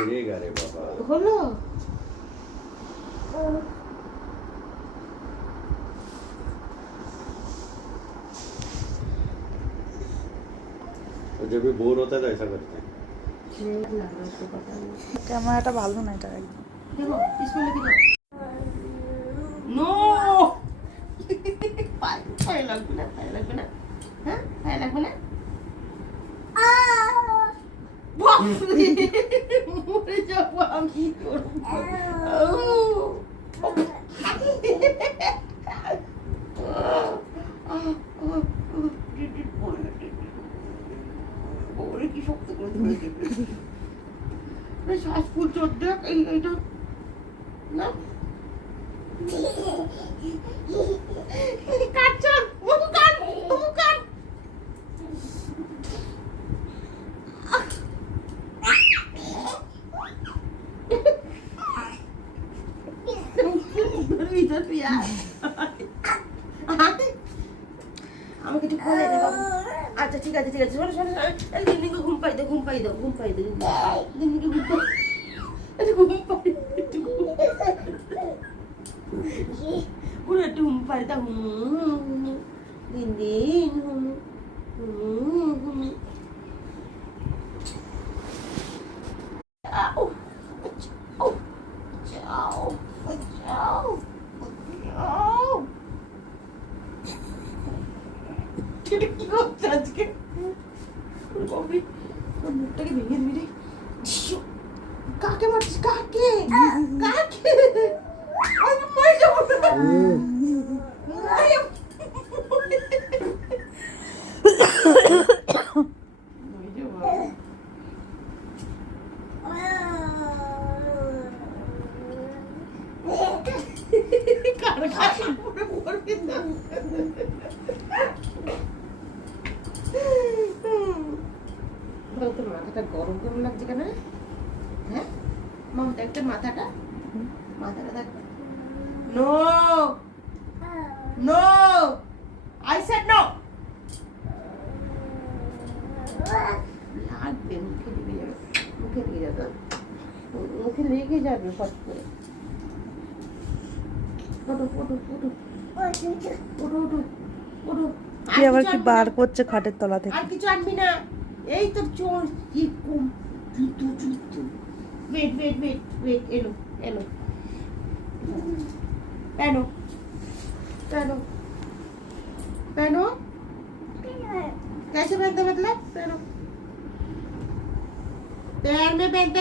गिरेगा रे बाबा। खोलो। तो जब भी बोर होता है तो ऐसा करते हैं। ক্যামেরাটা ভালো না এটা একদম। देखो इसको लेके जाओ। नो पाए लगবে না হ্যাঁ পায়ে লাগবে না মরে যাবো আমি কি করবো ওরে কি শক্ত করে ধরে শ্বাস ফুলছে দেখ এইটা না কাটছো মুখান আমাকে একটু কোলে নে বাবু আচ্ছা ঠিক আছে শোনো এই দিনকে ঘুম পাই দাও দিনকে ঘুম পাই পুরো একটু ঘুম পাই দাও দিন কি করছে আজকে মুখটাকে ভেঙে দিবি রে কাকে মারছিস কাকে আমি মরে যাবো তোর মাথাটা গরম লাগছে কেন হ্যাঁ মমতা একটা মাথাটা দেখ নো আই সেড নো লাগবে মুখে লেগে যাবে ফট করে ওটো কি আবার কি বার করছে খাটের তলা থেকে। আর কিছু আনবি না এই তো চোর কি কম জুতো ওয়েট এলো पहनो कैसे पहनते मतलब पहनो पैर में पहनते